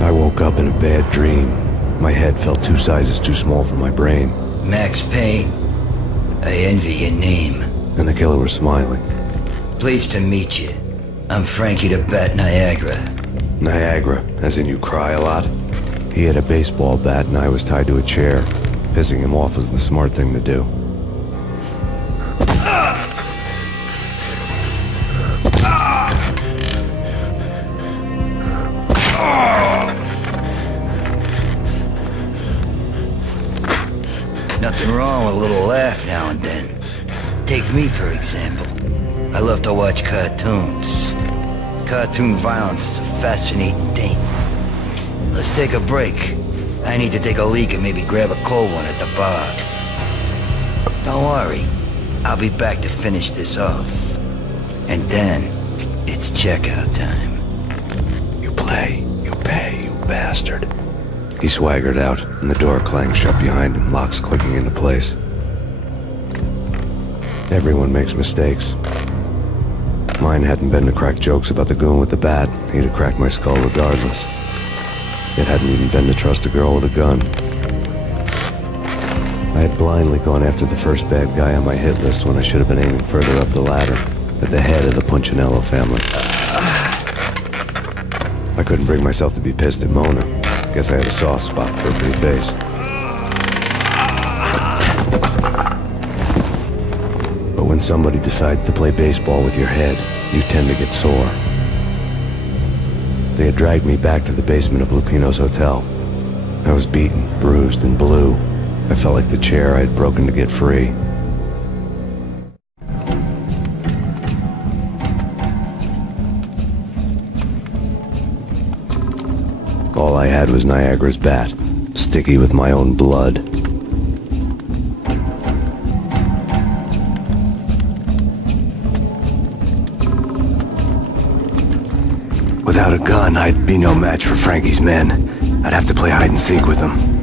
I woke up in a bad dream. My head felt 2 sizes too small for my brain. Max Payne, I envy your name. And the killer was smiling. Pleased to meet you. I'm Frankie the Bat Niagara. Niagara, as in you cry a lot? He had a baseball bat and I was tied to a chair. Pissing him off was the smart thing to do. Nothing wrong with a little laugh now and then. Take me, for example. I love to watch cartoons. Cartoon violence is a fascinating thing. Let's take a break. I need to take a leak and maybe grab a cold one at the bar. Don't worry. I'll be back to finish this off. And then, it's checkout time. You play, you pay, you bastard. He swaggered out, and the door clanged shut behind him, locks clicking into place. Everyone makes mistakes. Mine hadn't been to crack jokes about the goon with the bat. He'd have cracked my skull regardless. It hadn't even been to trust a girl with a gun. I had blindly gone after the first bad guy on my hit list when I should have been aiming further up the ladder, at the head of the Punchinello family. I couldn't bring myself to be pissed at Mona. Guess I had a soft spot for a pretty face. But when somebody decides to play baseball with your head, you tend to get sore. They had dragged me back to the basement of Lupino's hotel. I was beaten, bruised, and blue. I felt like the chair I had broken to get free. All I had was Niagara's bat, sticky with my own blood. Without a gun, I'd be no match for Frankie's men. I'd have to play hide and seek with them.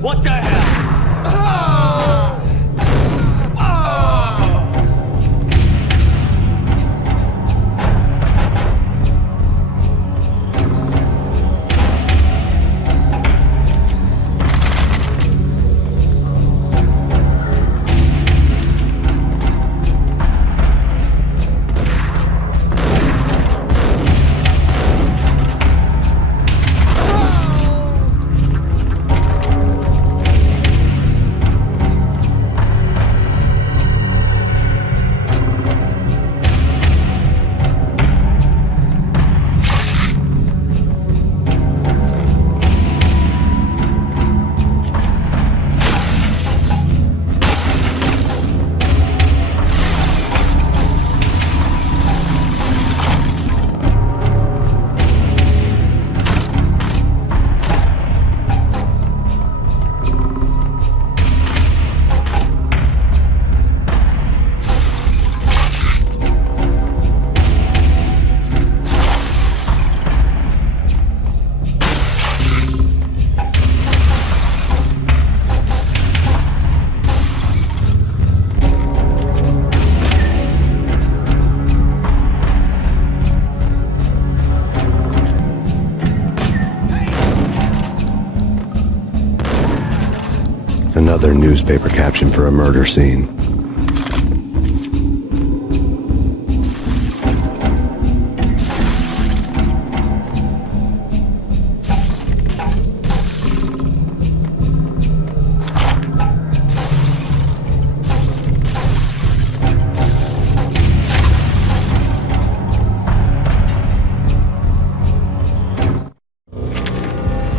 What the hell? Another newspaper caption for a murder scene.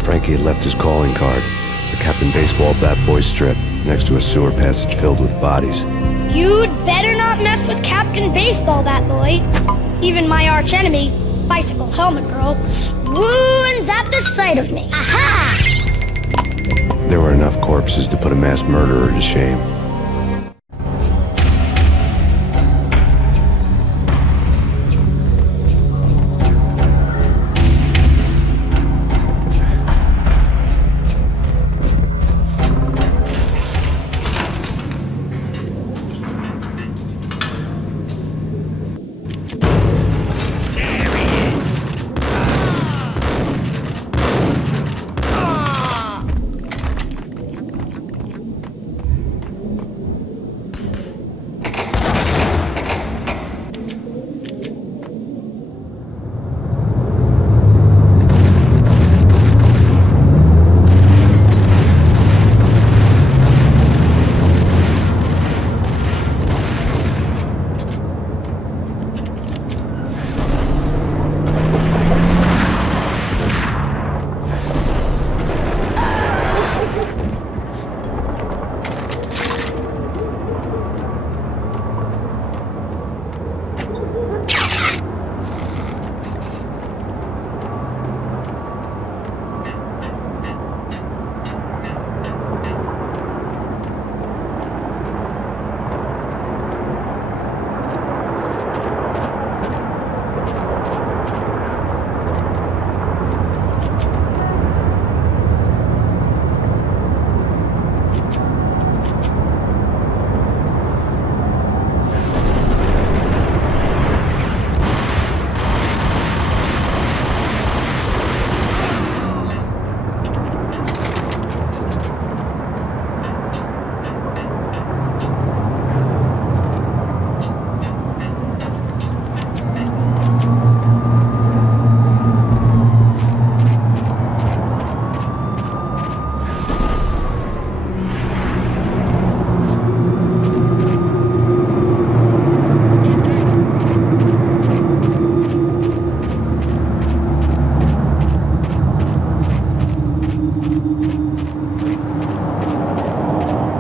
Frankie had left his calling card. The Captain Baseball Bat Boy strip, next to a sewer passage filled with bodies. You'd better not mess with Captain Baseball, Bat Boy. Even my arch enemy, bicycle helmet girl swoons at the sight of me. Aha! There were enough corpses to put a mass murderer to shame.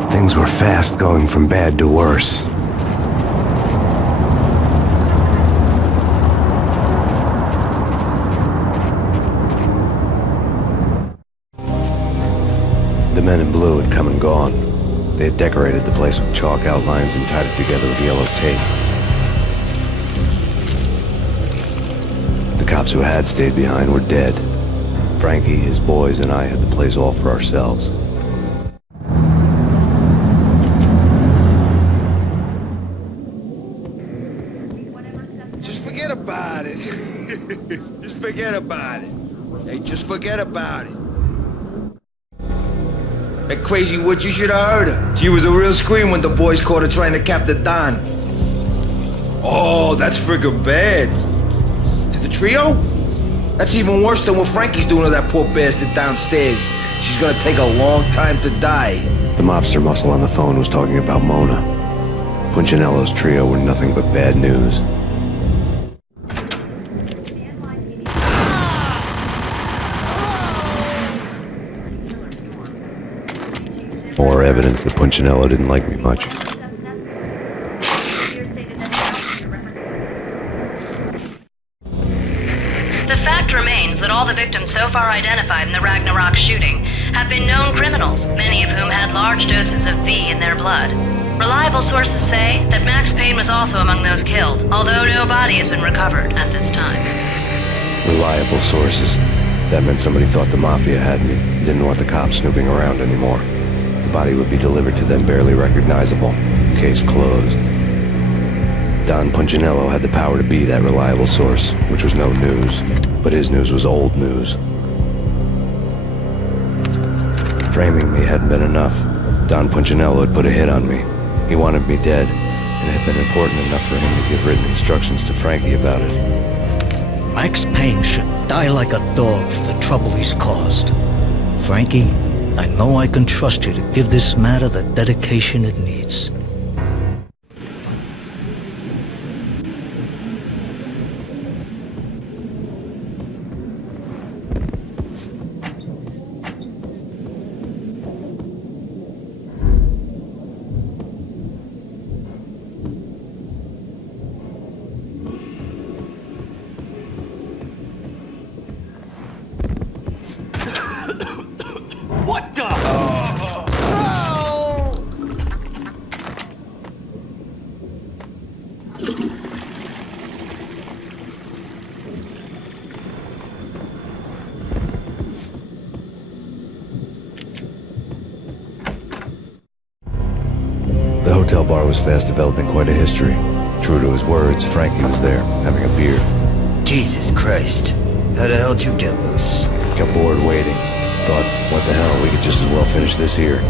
Things were fast going from bad to worse. The men in blue had come and gone. They had decorated the place with chalk outlines and tied it together with yellow tape. The cops who had stayed behind were dead. Frankie, his boys, and I had the place all for ourselves. Forget about it. Just forget about it. Hey, just forget about it. That crazy witch, you should have heard her. She was a real scream when the boys caught her trying to cap the Don. Oh, that's friggin' bad. To the trio? That's even worse than what Frankie's doing to that poor bastard downstairs. She's gonna take a long time to die. The mobster muscle on the phone was talking about Mona. Punchinello's trio were nothing but bad news. More evidence that Punchinello didn't like me much. The fact remains that all the victims so far identified in the Ragnarok shooting have been known criminals, many of whom had large doses of V in their blood. Reliable sources say that Max Payne was also among those killed, although no body has been recovered at this time. Reliable sources. That meant somebody thought the Mafia had me, didn't want the cops snooping around anymore. The body would be delivered to them barely recognizable. Case closed. Don Punchinello had the power to be that reliable source, which was no news. But his news was old news. Framing me hadn't been enough. Don Punchinello had put a hit on me. He wanted me dead, and it had been important enough for him to give written instructions to Frankie about it. Max Payne should die like a dog for the trouble he's caused. Frankie, I know I can trust you to give this matter the dedication it needs. bar was fast developing quite a history. True to his words, Frankie was there, having a beer. Jesus Christ. How the hell'd you get loose? Got bored waiting. Thought, what the hell, we could just as well finish this here.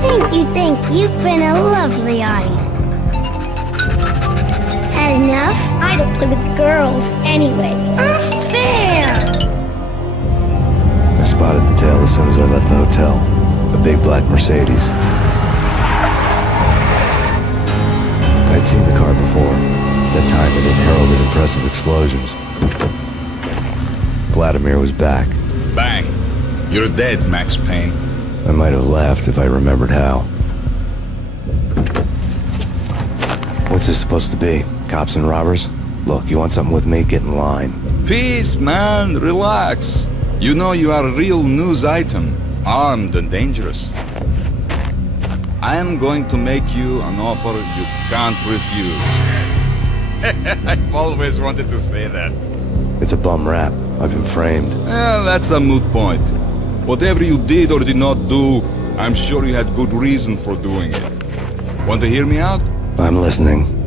Thank you. You've been a lovely audience. Had enough? I don't play with girls anyway. Unfair! I spotted the tail as soon as I left the hotel. A big black Mercedes. I'd seen the car before. That time it had heralded impressive explosions. Vladimir was back. Bang! You're dead, Max Payne. I might have laughed if I remembered how. What's this supposed to be? Cops and robbers? Look, you want something with me? Get in line. Peace, man. Relax. You know you are a real news item. Armed and dangerous. I am going to make you an offer you can't refuse. I've always wanted to say that. It's a bum rap. I've been framed. Well, that's a moot point. Whatever you did or did not do, I'm sure you had good reason for doing it. Want to hear me out? I'm listening.